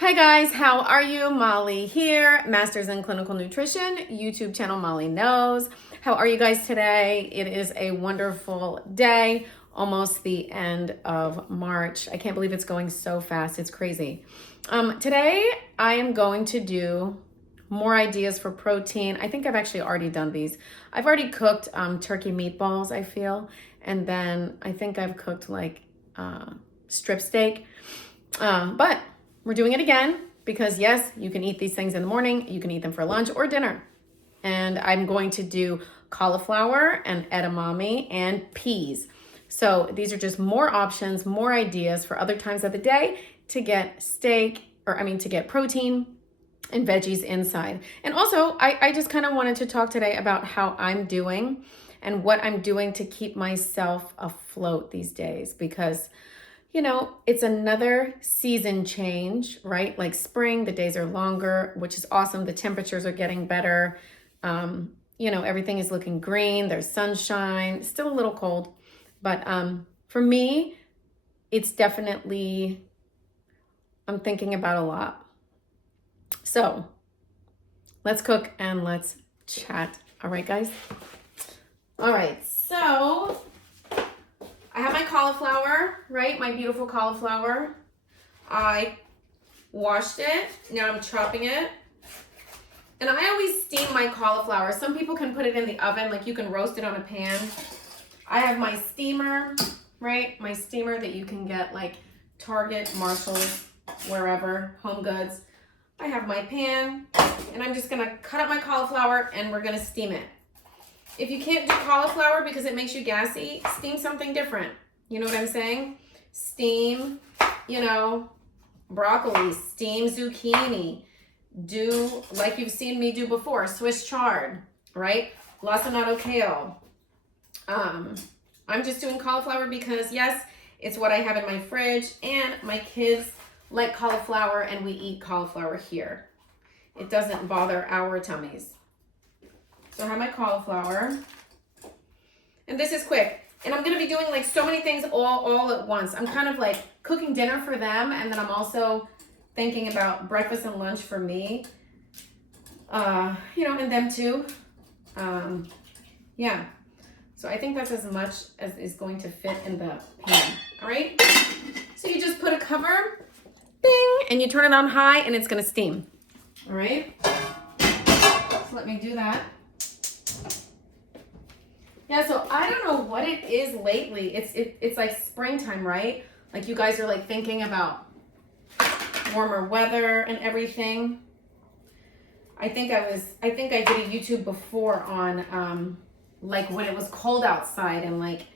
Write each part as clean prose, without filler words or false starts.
Hi guys, how are you? Molly here, Masters in Clinical Nutrition, YouTube channel Molly Knows. How are you guys today? It is a wonderful day, almost the end of March. I can't believe it's going so fast, it's crazy. Today I am going to do more ideas for protein. I think I've actually already done these. I've already cooked turkey meatballs, I feel, and then I think I've cooked like strip steak, but we're doing it again because yes, you can eat these things in the morning, you can eat them for lunch or dinner. And I'm going to do cauliflower and edamame and peas. So these are just more options, more ideas for other times of the day to get to get protein and veggies inside. And also, I just kind of wanted to talk today about how I'm doing and what I'm doing to keep myself afloat these days because it's another season change, right? Like spring, the days are longer, which is awesome. The temperatures are getting better. Everything is looking green. There's sunshine, still a little cold. But for me, it's definitely, I'm thinking about a lot. So let's cook and let's chat. All right, guys? All right, so I have my cauliflower, right? My beautiful cauliflower. I washed it. Now I'm chopping it. And I always steam my cauliflower. Some people can put it in the oven, like you can roast it on a pan. I have my steamer, right? My steamer that you can get like Target, Marshalls, wherever, Home Goods. I have my pan, and I'm just gonna cut up my cauliflower and we're gonna steam it. If you can't do cauliflower because it makes you gassy, steam something different. You know what I'm saying? Steam, broccoli, steam zucchini. Do like you've seen me do before, Swiss chard, right? Lacinato kale. I'm just doing cauliflower because yes, it's what I have in my fridge and my kids like cauliflower and we eat cauliflower here. It doesn't bother our tummies. So I have my cauliflower, and this is quick. And I'm gonna be doing like so many things all at once. I'm kind of like cooking dinner for them, and then I'm also thinking about breakfast and lunch for me, and them too. Yeah. So I think that's as much as is going to fit in the pan, all right? So you just put a cover, bing, and you turn it on high, and it's gonna steam, all right? So let me do that. Yeah, so I don't know what it is lately. It's like springtime, right? Like you guys are like thinking about warmer weather and everything. I think I did a YouTube before on like when it was cold outside and like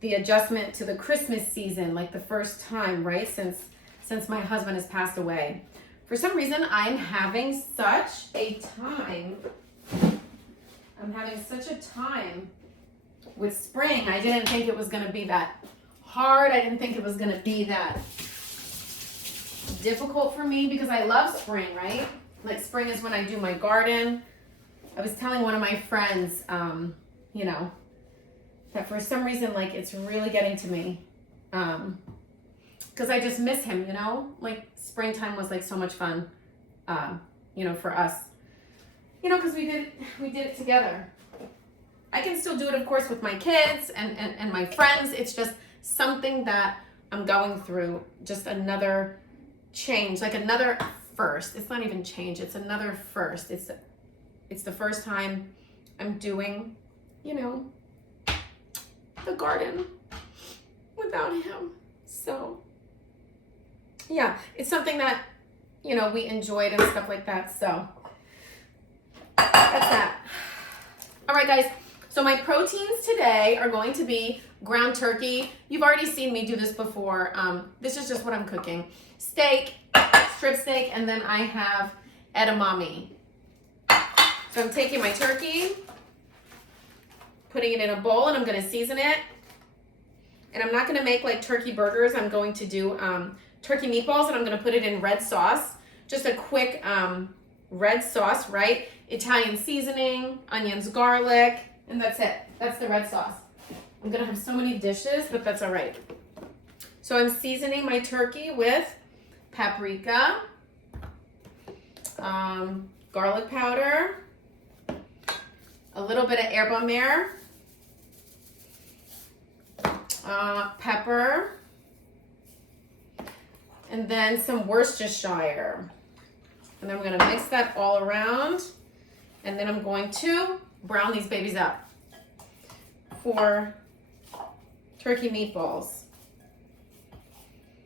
the adjustment to the Christmas season, like the first time, right? Since my husband has passed away. For some reason, I'm having such a time. With spring. I didn't think it was going to be that hard. I didn't think it was going to be that difficult for me because I love spring, right? Like spring is when I do my garden. I was telling one of my friends, that for some reason, like it's really getting to me. Because I just miss him, like springtime was like so much fun, for us, because we did it together. I can still do it, of course, with my kids and my friends. It's just something that I'm going through, just another change, like another first. It's not even change, it's another first. It's the first time I'm doing, the garden without him. So, yeah, it's something that, we enjoyed and stuff like that. So, that's that. All right, guys. So my proteins today are going to be ground turkey. You've already seen me do this before. This is just what I'm cooking. Steak, strip steak, and then I have edamame. So I'm taking my turkey, putting it in a bowl, and I'm gonna season it. And I'm not gonna make like turkey burgers. I'm going to do turkey meatballs, and I'm gonna put it in red sauce. Just a quick red sauce, right? Italian seasoning, onions, garlic, and that's it. That's the red sauce. I'm gonna have so many dishes, but that's all right. So I'm seasoning my turkey with paprika, garlic powder, a little bit of edamame, pepper, and then some Worcestershire. And then we're gonna mix that all around. And then I'm going to brown these babies up for turkey meatballs.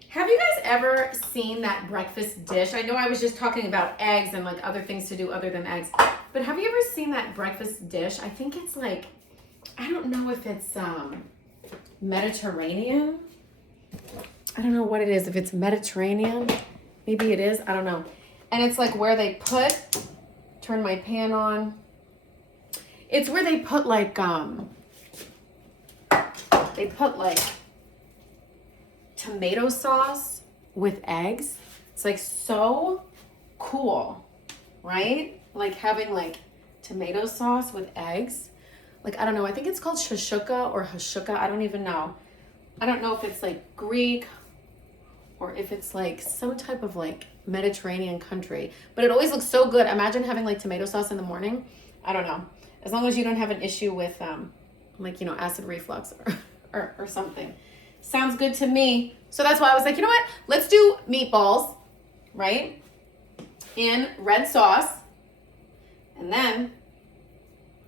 Have you guys ever seen that breakfast dish? I know I was just talking about eggs and like other things to do other than eggs, but have you ever seen that breakfast dish? I think it's like, I don't know if it's Mediterranean. I don't know what it is, if it's Mediterranean. Maybe it is, I don't know. And it's like where they put, turn my pan on. It's where they put like tomato sauce with eggs. It's like so cool, right? Like having like tomato sauce with eggs. Like, I don't know, I think it's called shashuka or hashuka. I don't even know. I don't know if it's like Greek or if it's like some type of like Mediterranean country, but it always looks so good. Imagine having like tomato sauce in the morning. I don't know. As long as you don't have an issue with like, you know, acid reflux or something. Sounds good to me. So that's why I was like, you know what? Let's do meatballs, right? In red sauce. And then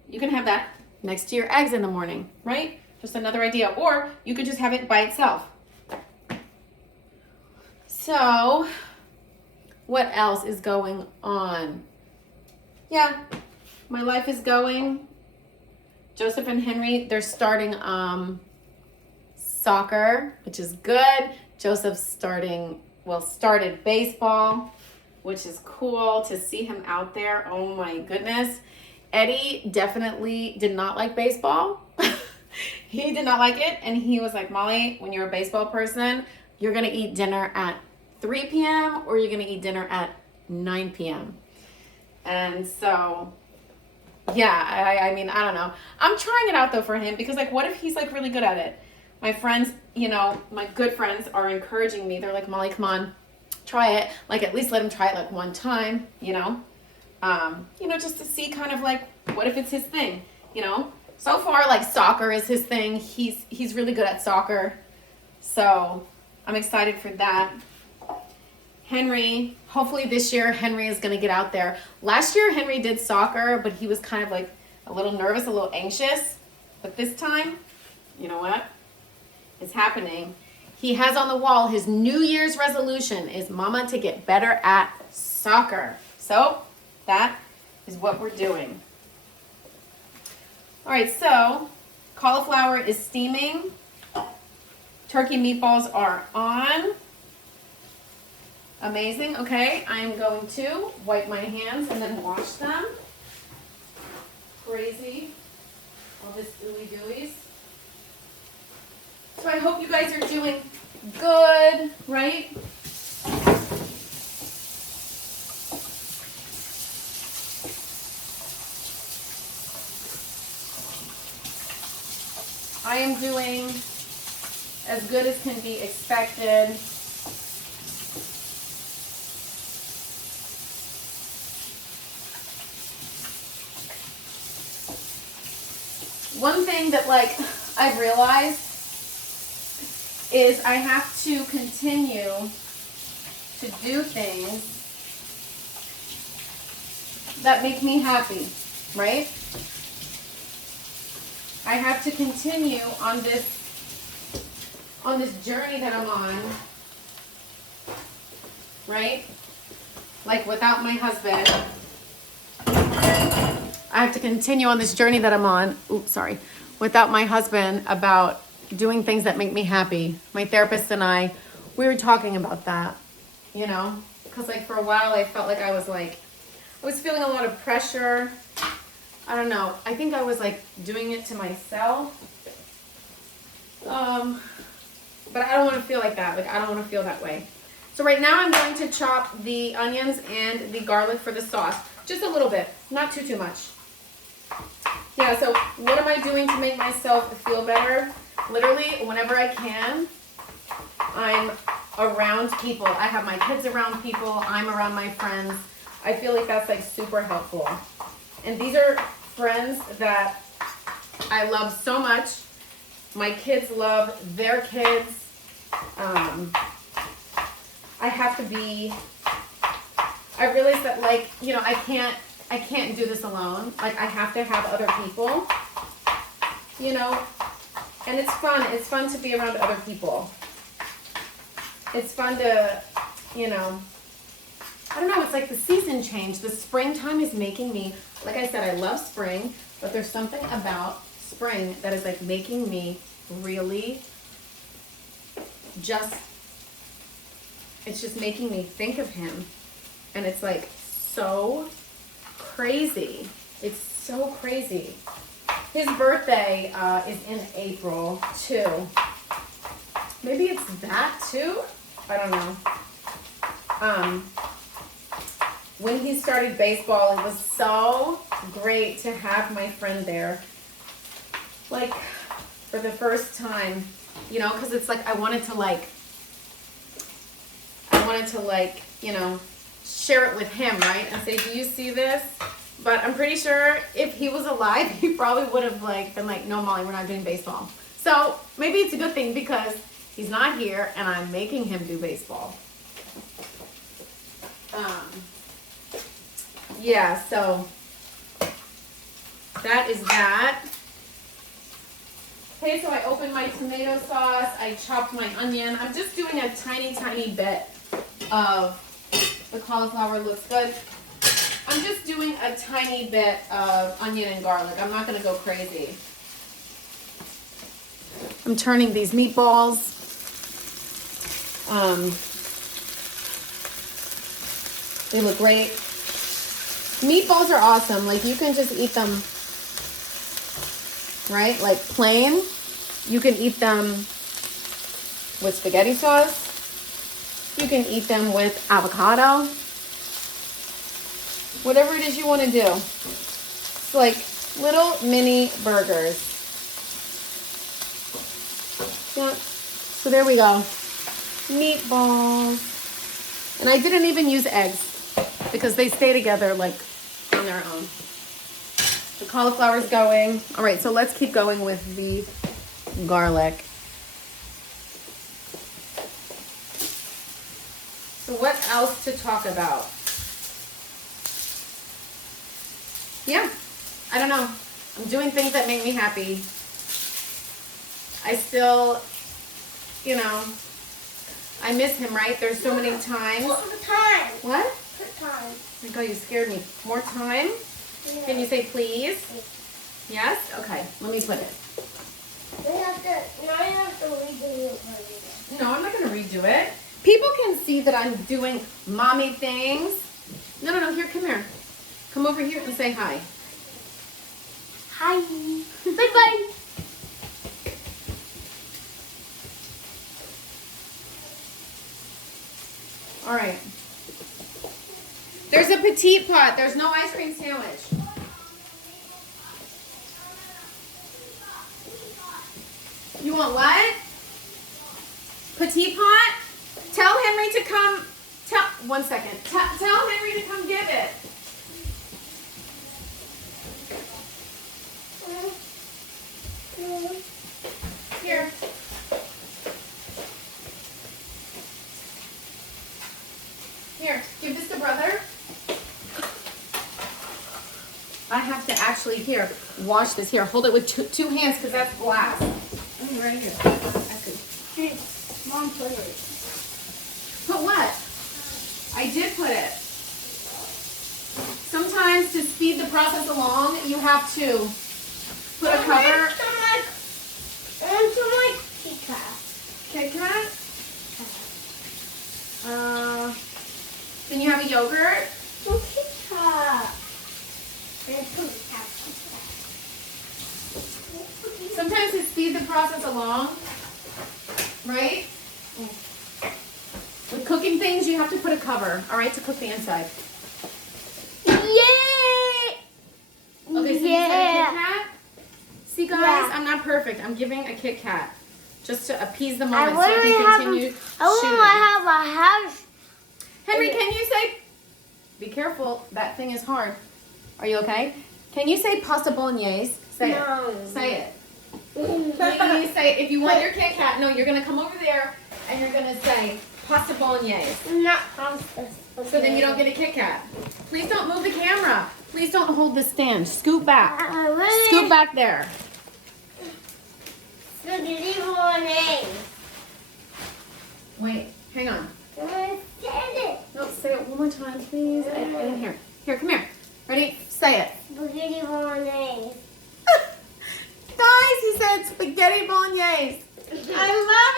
you can have that next to your eggs in the morning, right? Just another idea. Or you could just have it by itself. So what else is going on? Yeah, my life is going. Joseph and Henry, they're starting soccer, which is good. Joseph started baseball, which is cool to see him out there. Oh my goodness. Eddie definitely did not like baseball. He did not like it. And he was like, Molly, when you're a baseball person, you're going to eat dinner at 3 p.m. or you're going to eat dinner at 9 p.m. And so, yeah, I mean, I don't know. I'm trying it out though for him because like, what if he's like really good at it? My friends, you know, my good friends are encouraging me. They're like, Molly, come on, try it. Like, at least let him try it like one time, you know, just to see kind of like, what if it's his thing, you know? So far, like soccer is his thing. He's really good at soccer. So I'm excited for that. Henry, hopefully this year, Henry is going to get out there. Last year, Henry did soccer, but he was kind of like a little nervous, a little anxious. But this time, you know what? It's happening. He has on the wall, his New Year's resolution is mama to get better at soccer. So that is what we're doing. All right, so cauliflower is steaming. Turkey meatballs are on. Amazing. Okay, I'm going to wipe my hands and then wash them. Crazy. All this ooey gooeys. So I hope you guys are doing good, right? I am doing as good as can be expected. One thing that like I've realized is I have to continue to do things that make me happy, right? I have to continue on this journey that I'm on, right? Like without my husband, I have to continue on this journey that I'm on, without my husband about doing things that make me happy. My therapist and I, we were talking about that, you know, because like for a while I felt like I was feeling a lot of pressure. I don't know. I think I was like doing it to myself. But I don't want to feel like that. Like I don't want to feel that way. So right now I'm going to chop the onions and the garlic for the sauce. Just a little bit, not too much. Yeah, so what am I doing to make myself feel better? Literally, whenever I can, I'm around people. I have my kids around people. I'm around my friends. I feel like that's like super helpful. And these are friends that I love so much. My kids love their kids. I have to be, I realize that like, you know, I can't do this alone. Like I have to have other people, you know, and it's fun. It's fun to be around other people. It's fun to, you know, I don't know, it's like the season change. The springtime is making me, like I said, I love spring, but there's something about spring that is like making me really just, it's just making me think of him. And it's like so crazy. It's so crazy. His birthday is in April too. Maybe it's that too? I don't know. When he started baseball, it was so great to have my friend there. Like, for the first time, you know, because it's like I wanted to you know, share it with him, right? And say, do you see this? But I'm pretty sure if he was alive, he probably would have like been like, no, Molly, we're not doing baseball. So maybe it's a good thing because he's not here and I'm making him do baseball. Yeah, so that is that. Okay, so I opened my tomato sauce. I chopped my onion. I'm just doing a tiny, tiny bit of the cauliflower. Looks good. I'm just doing a tiny bit of onion and garlic. I'm not going to go crazy. I'm turning these meatballs. They look great. Meatballs are awesome. Like you can just eat them, right? Like plain. You can eat them with spaghetti sauce. You can eat them with avocado. Whatever it is you want to do. It's like little mini burgers. Yeah. So there we go. Meatballs. And I didn't even use eggs because they stay together like on their own. The cauliflower's going. All right, so let's keep going with the garlic. So what else to talk about? Yeah, I don't know. I'm doing things that make me happy. I still, you know, I miss him, right? There's so many times. More time. What? Put time. Oh my God, you scared me. More time? Yeah. Can you say please? Yes? Okay, let me put it. Now you have to redo it. No, I'm not going to redo it. People can see that I'm doing mommy things. No, here, come here. Come over here and say hi. Hi. Bye-bye. All right. There's a petite pot. There's no ice cream sandwich. You want what? Petite pot? Tell Henry to come. One second. Tell Henry to come get it. Here. Here, give this to brother. I have to actually, here, wash this. Here, hold it with two hands because that's glass. Right here. Hey, Mom, put it. Put what? I did put it. Sometimes to speed the process along, you have to put a cover. And some like Kit Kat. Kit Kat? Then you have a yogurt. Some Kit Kat. And some Kit Kat. Sometimes to speed the process along, right? With cooking things, you have to put a cover, all right, to cook the inside. Yay! Okay, so you said a Kit Kat? See, guys, Yeah. I'm not perfect. I'm giving a Kit Kat just to appease the I moment so I want can continue to have a house. Henry, can you say Be careful. That thing is hard. Are you okay? Can you say pasta bolognese? Say No. it. Say it. Please say it. If you want your Kit Kat, no, you're going to come over there and you're going to say pasta bolognese. Not pasta. So then you don't get a Kit Kat. Please don't move the camera. Please don't hold the stand. Scoot back. Scoot back there. Spaghetti bolognese. Wait, hang on. I said it. No, say it one more time, please. And here. Here, come here. Ready? Say it. Spaghetti bolognese. Guys, he said spaghetti bolognese. I love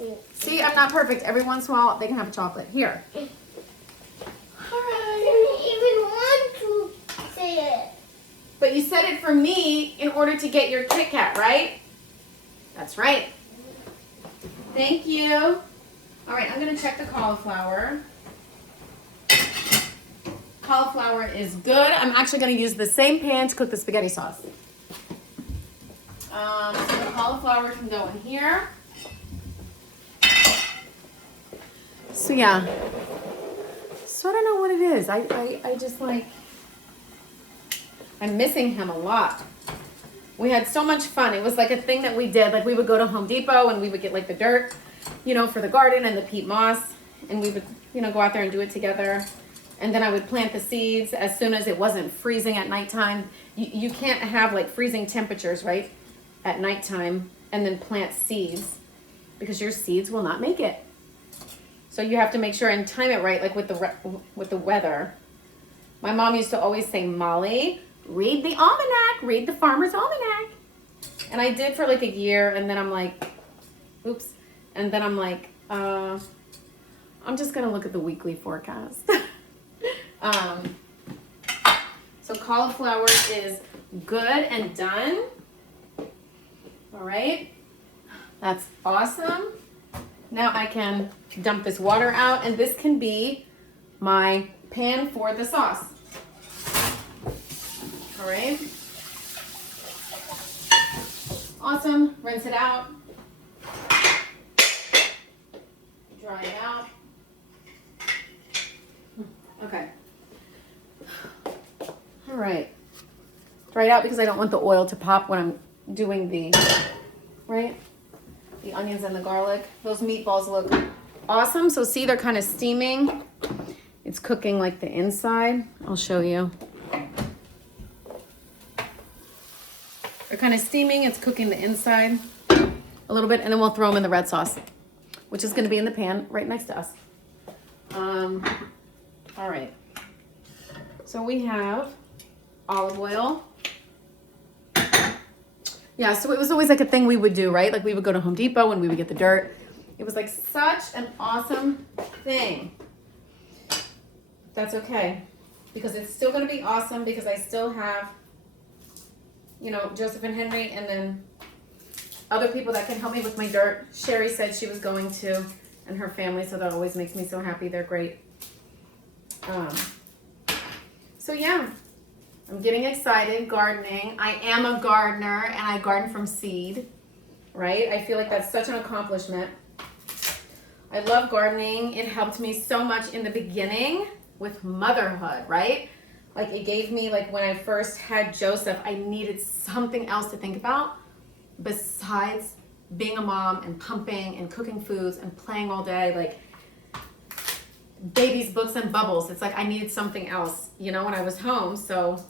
it. See, I'm not perfect. Every once in a while, they can have a chocolate. Here. All I right. didn't even want to say it. But you said it for me in order to get your Kit Kat, right? That's right. Thank you. All right, I'm going to check the cauliflower. Cauliflower is good. I'm actually going to use the same pan to cook the spaghetti sauce. So the cauliflower can go in here. So yeah. So I don't know what it is. I just like, I'm missing him a lot. We had so much fun. It was like a thing that we did. Like we would go to Home Depot and we would get like the dirt, you know, for the garden and the peat moss. And we would, you know, go out there and do it together. And then I would plant the seeds as soon as it wasn't freezing at nighttime. You can't have like freezing temperatures, right? At nighttime and then plant seeds because your seeds will not make it. So you have to make sure and time it right, like with the weather. My mom used to always say, Molly, read the almanac, read the farmer's almanac. And I did for like a year and then I'm like, oops. And then I'm like, I'm just gonna look at the weekly forecast. So cauliflower is good and done. All right, that's awesome. Now I can dump this water out and this can be my pan for the sauce. All right. Awesome, rinse it out. Dry it out. Okay. All right. Dry it out because I don't want the oil to pop when I'm doing the, right? The onions and the garlic. Those meatballs look awesome. So see, they're kind of steaming. It's cooking like the inside. I'll show you. They're kind of steaming. It's cooking the inside a little bit. And then we'll throw them in the red sauce, which is going to be in the pan right next to us. All right. So we have olive oil. Yeah, so it was always like a thing we would do, right? Like we would go to Home Depot and we would get the dirt. It was like such an awesome thing. That's okay. Because it's still going to be awesome because I still have, you know, Joseph and Henry and then other people that can help me with my dirt. Sherry said she was going to and her family, so that always makes me so happy. They're great. So yeah. I'm getting excited gardening. I am a gardener and I garden from seed, right? I feel like that's such an accomplishment. I love gardening. It helped me so much in the beginning with motherhood, right? Like it gave me, like when I first had Joseph, I needed something else to think about besides being a mom and pumping and cooking foods and playing all day, like babies, books, and bubbles. It's like I needed something else, you know, when I was home. So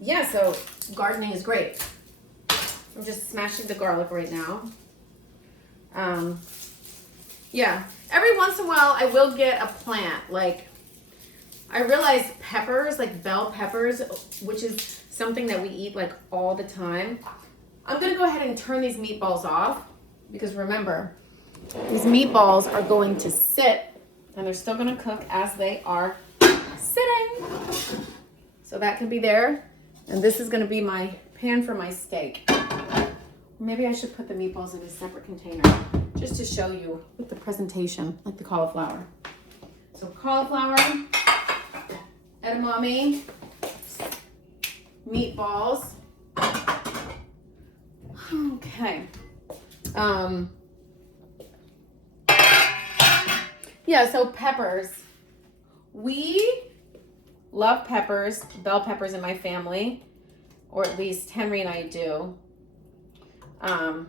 yeah, so gardening is great. I'm just smashing the garlic right now. Yeah, every once in a while I will get a plant. Like I realize peppers, like bell peppers, which is something that we eat like all the time. I'm gonna go ahead and turn these meatballs off because remember, these meatballs are going to sit and they're still gonna cook as they are sitting. So that can be there. And this is gonna be my pan for my steak. Maybe I should put the meatballs in a separate container just to show you with the presentation, like the cauliflower. So cauliflower, edamame, meatballs. Okay. Yeah, so peppers. we love peppers, bell peppers in my family, or at least Henry and I do. And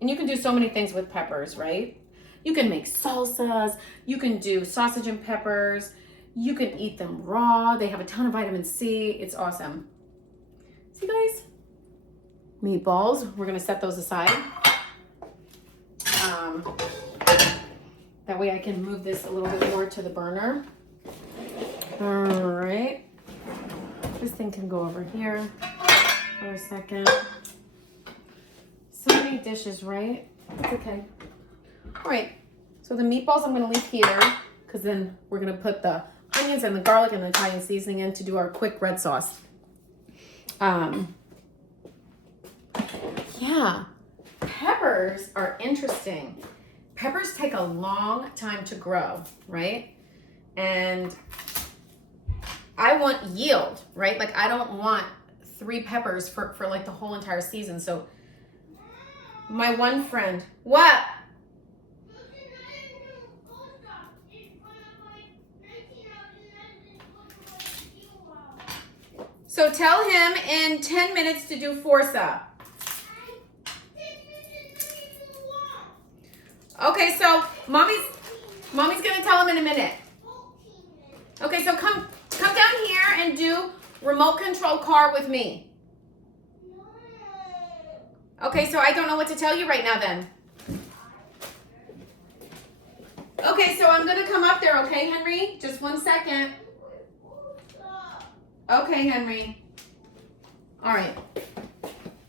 you can do so many things with peppers, right? You can make salsas, you can do sausage and peppers, you can eat them raw. They have a ton of vitamin C. It's awesome. See, guys? Meatballs. We're gonna set those aside. That way I can move this a little bit more to the burner. All right. This thing can go over here for a second. So many dishes, right? It's okay. All right. So the meatballs I'm gonna leave here because then we're gonna put the onions and the garlic and the Italian seasoning in to do our quick red sauce. Yeah, peppers are interesting. Peppers take a long time to grow, right? And I want yield, right? Like I don't want 3 peppers for like the whole entire season. So my one friend, what? So tell him in 10 minutes to do Forza. Okay, so mommy's gonna tell him in a minute. Okay, so come down here and do remote control car with me. Okay, so I don't know what to tell you right now then. Okay, so I'm gonna come up there, okay, Henry? Just 1 second. Okay, Henry. All right.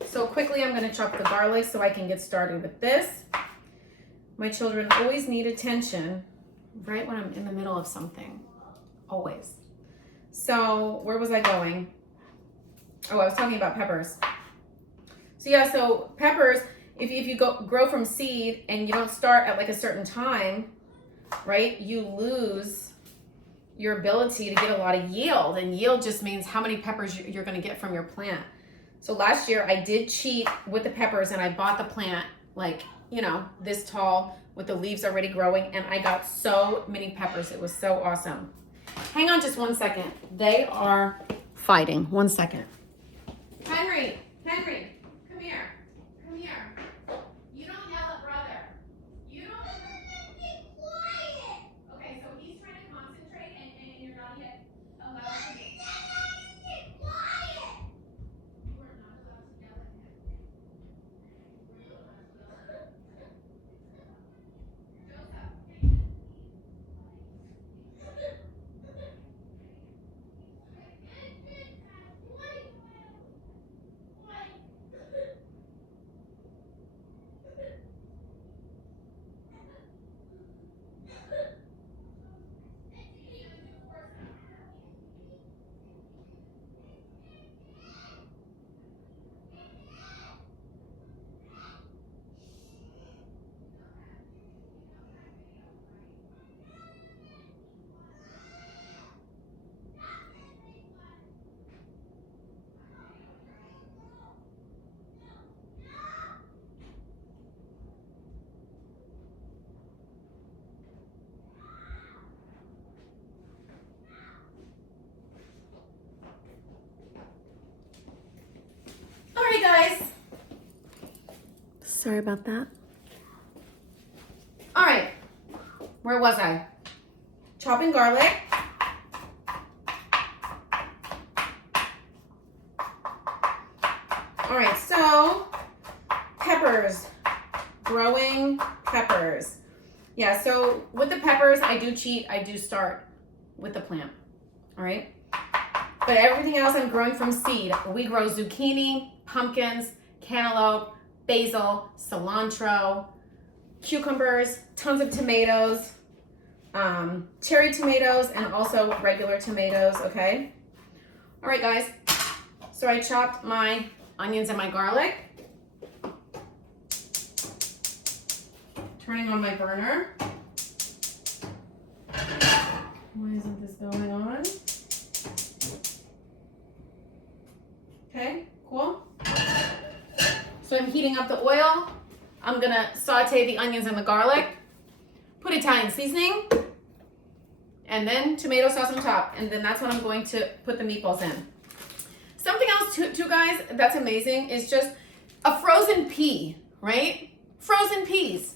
So quickly I'm gonna chop the garlic so I can get started with this. My children always need attention right when I'm in the middle of something. Always. So where was I going? Oh, I was talking about peppers. So yeah, so peppers, if you grow from seed and you don't start at like a certain time, right, you lose your ability to get a lot of yield. And yield just means how many peppers you're gonna get from your plant. So last year I did cheat with the peppers and I bought the plant like, you know, this tall with the leaves already growing, and I got so many peppers. It was so awesome. Hang on just 1 second. They are fighting. 1 second. Henry, come here. Come here. You don't yell at brother. You don't. Be quiet. Okay, so he's trying to concentrate and you're not yet allowed to be quiet. You are not allowed to yell at him. Guys, sorry about that. All right, where was I? Chopping garlic. All right, so peppers, growing peppers. Yeah, so with the peppers, I do cheat. I do start with the plant, all right? But everything else I'm growing from seed. We grow zucchini, pumpkins, cantaloupe, basil, cilantro, cucumbers, tons of tomatoes, cherry tomatoes, and also regular tomatoes, okay? All right, guys. So I chopped my onions and my garlic. Turning on my burner. Why isn't this going on? Okay, cool. So I'm heating up the oil. I'm gonna saute the onions and the garlic, put Italian seasoning, and then tomato sauce on top. And then that's what I'm going to put the meatballs in. Something else too, guys, that's amazing is just a frozen pea, right? Frozen peas.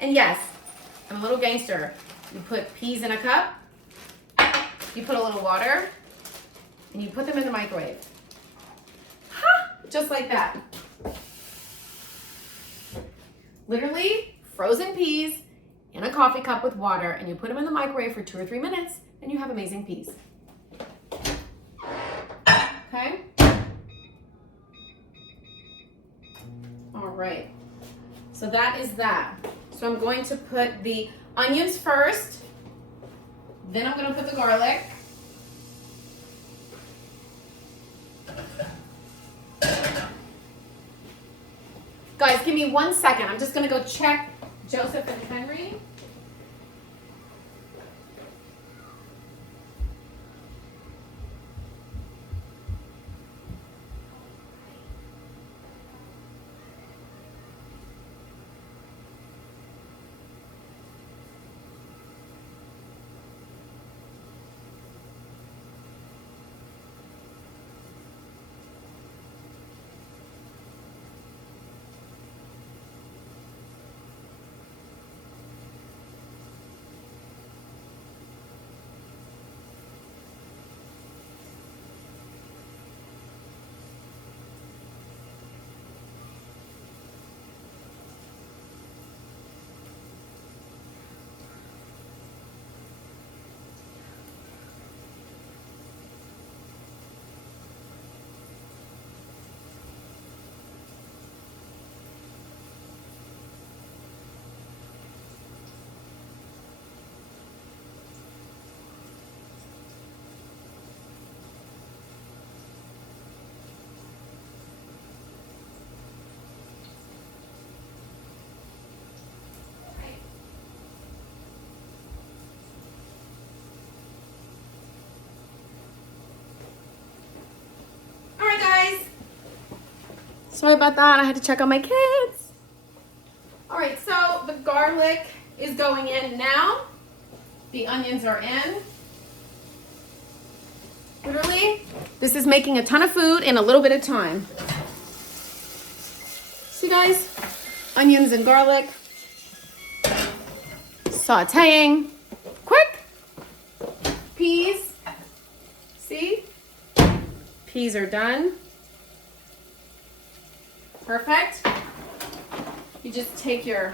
And yes, I'm a little gangster. You put peas in a cup, you put a little water, and you put them in the microwave. Just like that. Literally, frozen peas in a coffee cup with water, and you put them in the microwave for 2 or 3 minutes, and you have amazing peas. Okay? All right. So that is that. So I'm going to put the onions first, then I'm going to put the garlic. Guys, give me 1 second. I'm just going to go check Joseph and Henry. Sorry about that. I had to check on my kids. All right, so the garlic is going in now. The onions are in. Literally, this is making a ton of food in a little bit of time. See, guys? Onions and garlic. Sauteing. Quick. Peas. See? Peas are done. Perfect. You just take your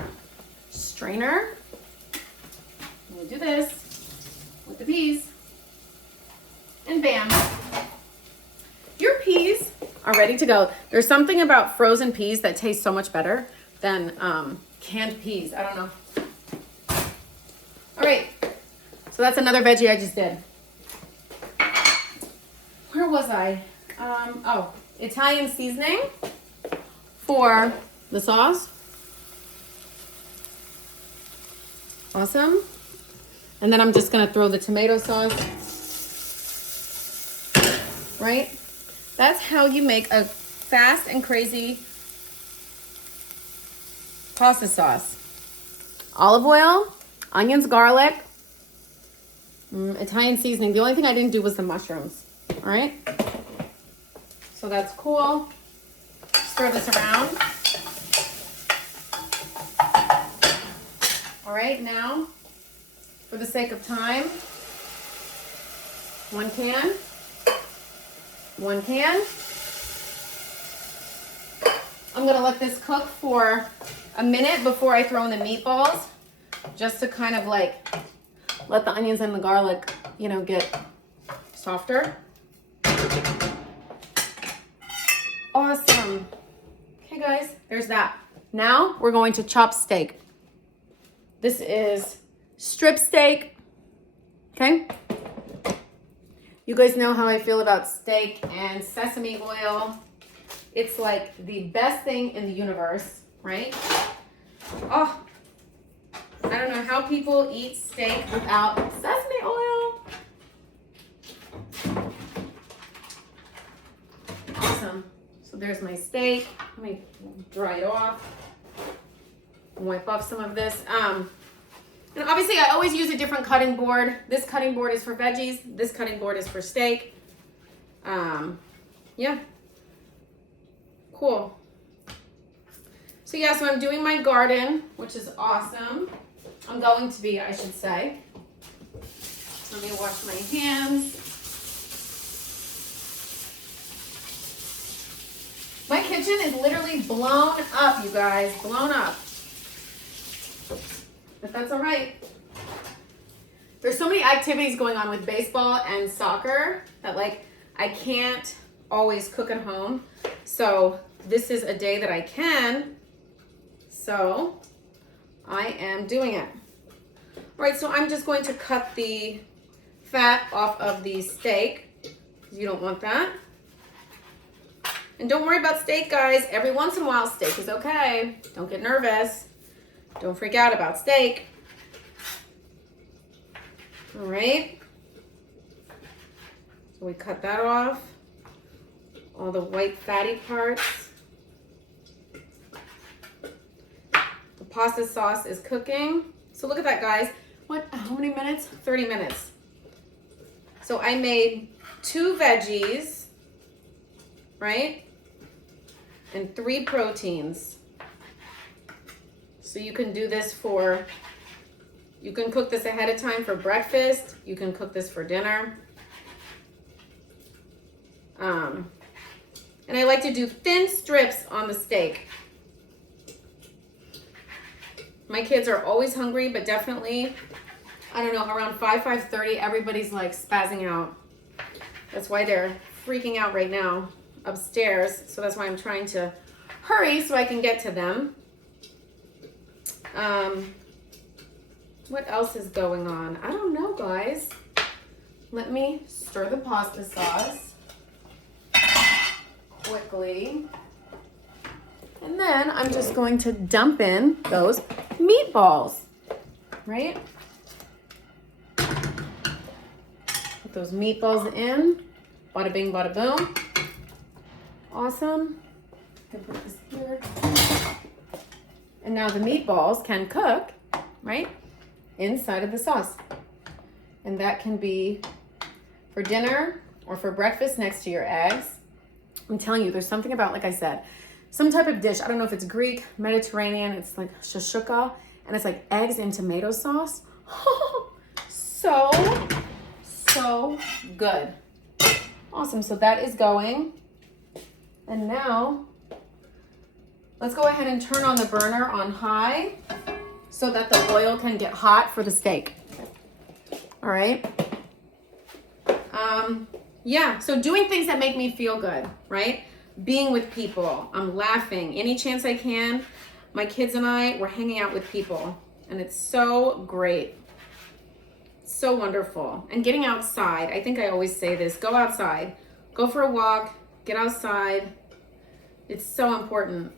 strainer and you do this with the peas, and bam, your peas are ready to go. There's something about frozen peas that tastes so much better than canned peas. I don't know. All right, so that's another veggie I just did. Where was I? Oh, Italian seasoning for the sauce. Awesome. And then I'm just gonna throw the tomato sauce. Right? That's how you make a fast and crazy pasta sauce. Olive oil, onions, garlic, Italian seasoning. The only thing I didn't do was the mushrooms. All right? So that's cool. Stir this around. All right, now, for the sake of time, one can. I'm gonna let this cook for a minute before I throw in the meatballs, just to kind of like let the onions and the garlic, you know, get softer. Awesome. Okay, guys, there's that. Now we're going to chop steak. This is strip steak. Okay? You guys know how I feel about steak and sesame oil. It's like the best thing in the universe, right? Oh, I don't know how people eat steak without sesame oil. Awesome. So there's my steak. Let me dry it off. Wipe off some of this. And obviously I always use a different cutting board. This cutting board is for veggies. This cutting board is for steak. Yeah. Cool. So yeah, so I'm doing my garden, which is awesome. I'm going to be, I should say. Let me wash my hands. My kitchen is literally blown up, you guys, blown up. But that's all right. There's so many activities going on with baseball and soccer that like I can't always cook at home. So this is a day that I can. So I am doing it. All right, so I'm just going to cut the fat off of the steak. You don't want that. And don't worry about steak, guys. Every once in a while, steak is okay. Don't get nervous. Don't freak out about steak. All right. So we cut that off. All the white fatty parts. The pasta sauce is cooking. So look at that, guys. How many minutes? 30 minutes. So I made 2 veggies, right? And 3 proteins. So you can do this you can cook this ahead of time for breakfast. You can cook this for dinner. And I like to do thin strips on the steak. My kids are always hungry, but definitely, I don't know, around 5:30, everybody's like spazzing out. That's why they're freaking out right now upstairs. So that's why I'm trying to hurry so I can get to them. What else is going on? I don't know, guys. Let me stir the pasta sauce quickly. And then I'm just going to dump in those meatballs, right? Put those meatballs in. Bada bing, bada boom. Awesome. Can put this here. And now the meatballs can cook, right, inside of the sauce. And that can be for dinner or for breakfast next to your eggs. I'm telling you, there's something about, like I said, some type of dish. I don't know if it's Greek, Mediterranean. It's like shashuka, and it's like eggs and tomato sauce. So good. Awesome. So that is going. And now let's go ahead and turn on the burner on high so that the oil can get hot for the steak. All right. Yeah, so doing things that make me feel good, right? Being with people, I'm laughing any chance I can. My kids and I, we're hanging out with people, and it's so great. So wonderful. And getting outside, I think I always say this, go outside, go for a walk, get outside. It's so important.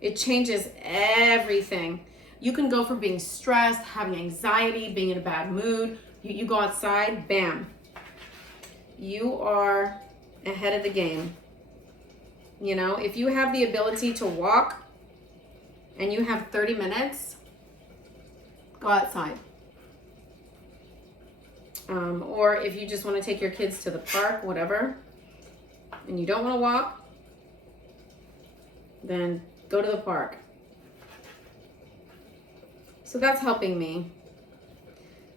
It changes everything. You can go from being stressed, having anxiety, being in a bad mood. You go outside, bam. You are ahead of the game. You know, if you have the ability to walk and you have 30 minutes, go outside. Or if you just want to take your kids to the park, whatever, and you don't want to walk, then go to the park. So that's helping me.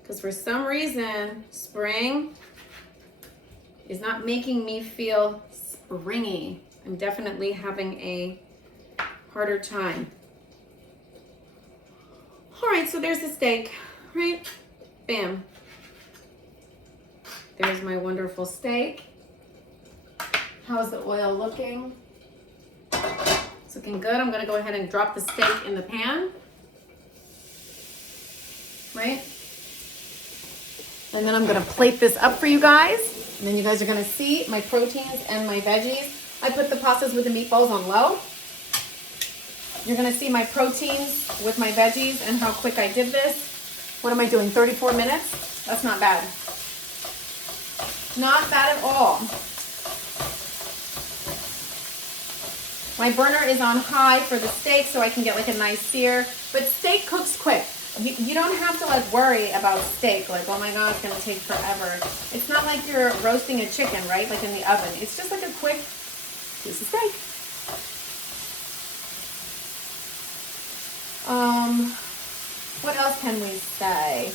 Because for some reason, spring is not making me feel springy. I'm definitely having a harder time. All right, so there's the steak, right? Bam. There's my wonderful steak. How's the oil looking? It's looking good. I'm gonna go ahead and drop the steak in the pan. Right? And then I'm gonna plate this up for you guys. And then you guys are gonna see my proteins and my veggies. I put the pastas with the meatballs on low. You're gonna see my proteins with my veggies and how quick I did this. What am I doing, 34 minutes? That's not bad. Not bad at all. My burner is on high for the steak so I can get like a nice sear, but steak cooks quick. You don't have to like worry about steak, like, oh my God, it's gonna take forever. It's not like you're roasting a chicken, right? Like in the oven. It's just like a quick piece of steak. What else can we say?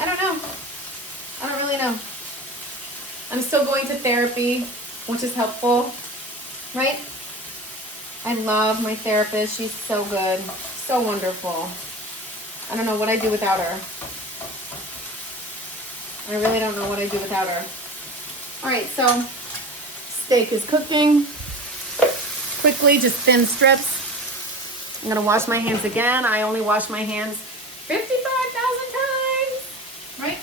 I don't know. I don't really know. I'm still going to therapy, which is helpful, right? I love my therapist. She's so good, so wonderful. I don't know what I do without her. I really don't know what I do without her. All right, so steak is cooking. Quickly, just thin strips. I'm gonna wash my hands again. I only wash my hands 55,000 times, right?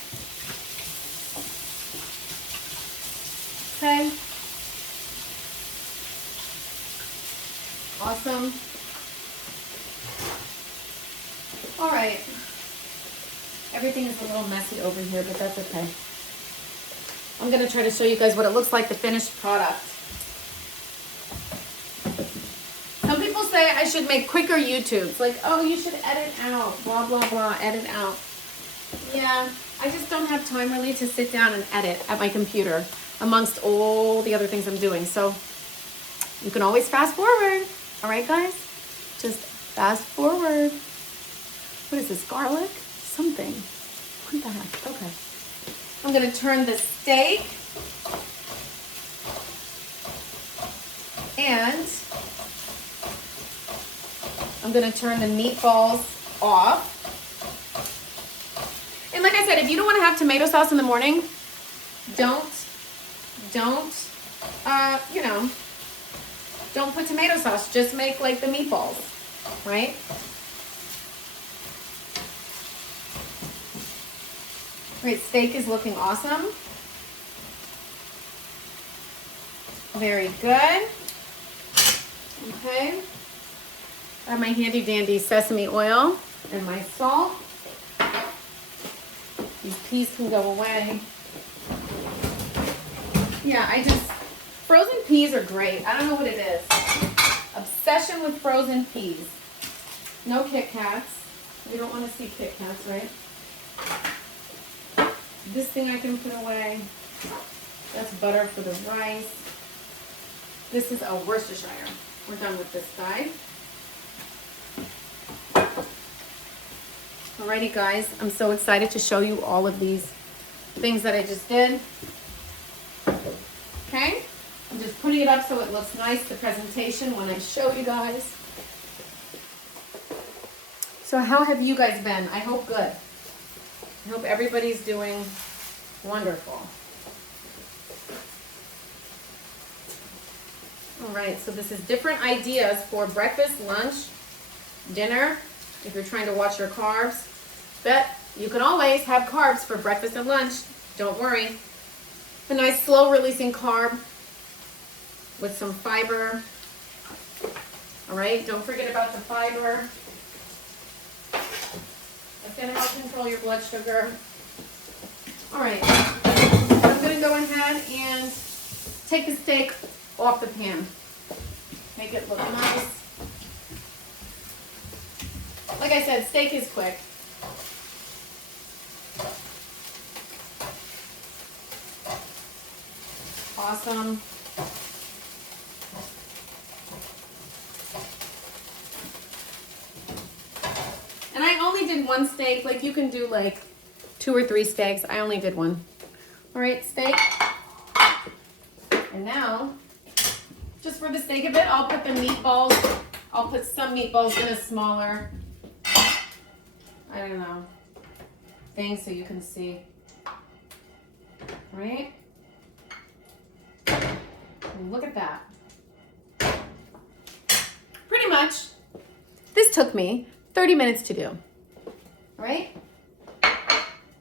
Okay. Awesome. All right. Everything is a little messy over here, but that's okay. I'm gonna try to show you guys what it looks like, the finished product. Some people say I should make quicker YouTubes, like, oh, you should edit out, blah, blah, blah, edit out. Yeah, I just don't have time really to sit down and edit at my computer amongst all the other things I'm doing. So you can always fast forward. All right, guys? Just fast forward. What is this, garlic? Something. What the heck? Okay. I'm gonna turn the steak and I'm gonna turn the meatballs off. And like I said, if you don't wanna have tomato sauce in the morning, don't put tomato sauce. Just make like the meatballs, right? Great, steak is looking awesome. Very good. Okay. I have my handy dandy sesame oil and my salt. These peas can go away. Yeah, frozen peas are great. I don't know what it is. Obsession with frozen peas. No Kit Kats. We don't want to see Kit Kats, right? This thing I can put away. That's butter for the rice. This is a Worcestershire. We're done with this guy. Alrighty guys, I'm so excited to show you all of these things that I just did. Okay, I'm just putting it up so it looks nice, the presentation, when I show you guys. So how have you guys been? I hope good. I hope everybody's doing wonderful. All right, so this is different ideas for breakfast, lunch, dinner, if you're trying to watch your carbs. But you can always have carbs for breakfast and lunch. Don't worry. A nice slow releasing carb with some fiber. All right, don't forget about the fiber. It's gonna help control your blood sugar. All right, I'm gonna go ahead and take the steak off the pan. Make it look nice. Like I said, steak is quick. Awesome. And I only did one steak. Like you can do like 2 or 3 steaks. I only did one. All right, steak. And now, just for the sake of it, I'll put the meatballs. I'll put some meatballs in a smaller, I don't know, thing so you can see. Right? Look at that. Pretty much, this took me 30 minutes to do. All right?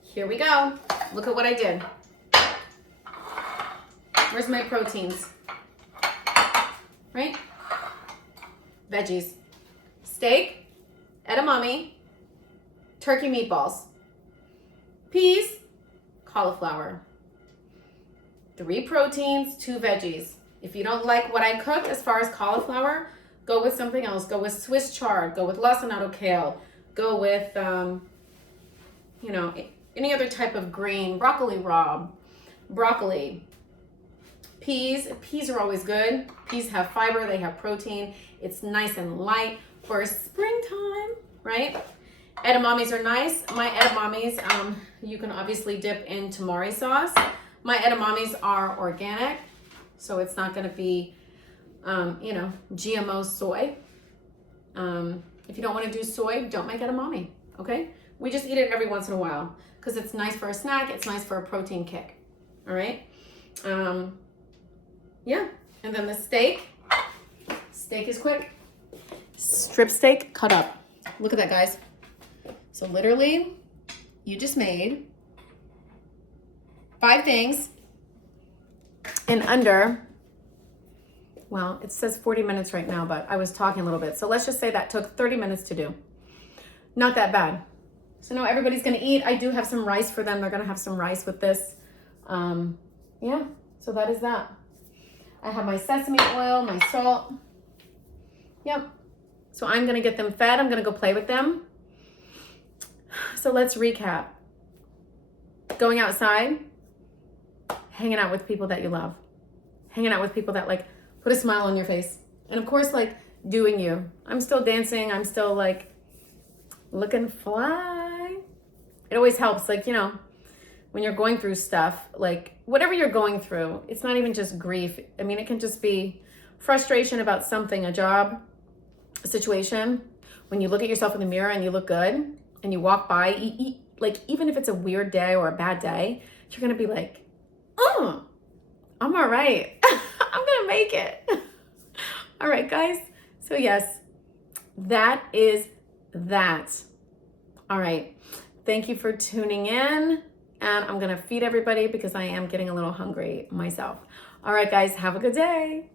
Here we go. Look at what I did. Where's my proteins? Right? Veggies. Steak, edamame, turkey meatballs, peas, cauliflower. 3 proteins, 2 veggies. If you don't like what I cook as far as cauliflower, Go with something else. Go with Swiss chard. Go with lacinato kale. Go with, you know, any other type of green. Broccoli rabe. Broccoli. Peas. Peas are always good. Peas have fiber. They have protein. It's nice and light for springtime, right? Edamames are nice. My edamames, you can obviously dip in tamari sauce. My edamames are organic, so it's not going to be, you know, GMO soy. If you don't want to do soy, don't make edamame, okay? We just eat it every once in a while because it's nice for a snack. It's nice for a protein kick, all right? Yeah, and then the steak. Steak is quick. Strip steak cut up. Look at that, guys. So literally, you just made 5 things in under, well, it says 40 minutes right now, but I was talking a little bit. So let's just say that took 30 minutes to do. Not that bad. So now everybody's gonna eat. I do have some rice for them. They're gonna have some rice with this. Yeah, so that is that. I have my sesame oil, my salt. Yep. So I'm gonna get them fed. I'm gonna go play with them. So let's recap. Going outside, hanging out with people that you love, hanging out with people that like put a smile on your face. And of course, like doing you. I'm still dancing. I'm still like looking fly. It always helps. Like, you know, when you're going through stuff, like whatever you're going through, it's not even just grief. I mean, it can just be frustration about something, a job, a situation. When you look at yourself in the mirror and you look good and you walk by, like even if it's a weird day or a bad day, you're going to be like, oh, I'm all right. I'm going to make it. All right, guys. So yes, that is that. All right. Thank you for tuning in. And I'm going to feed everybody because I am getting a little hungry myself. All right, guys, have a good day.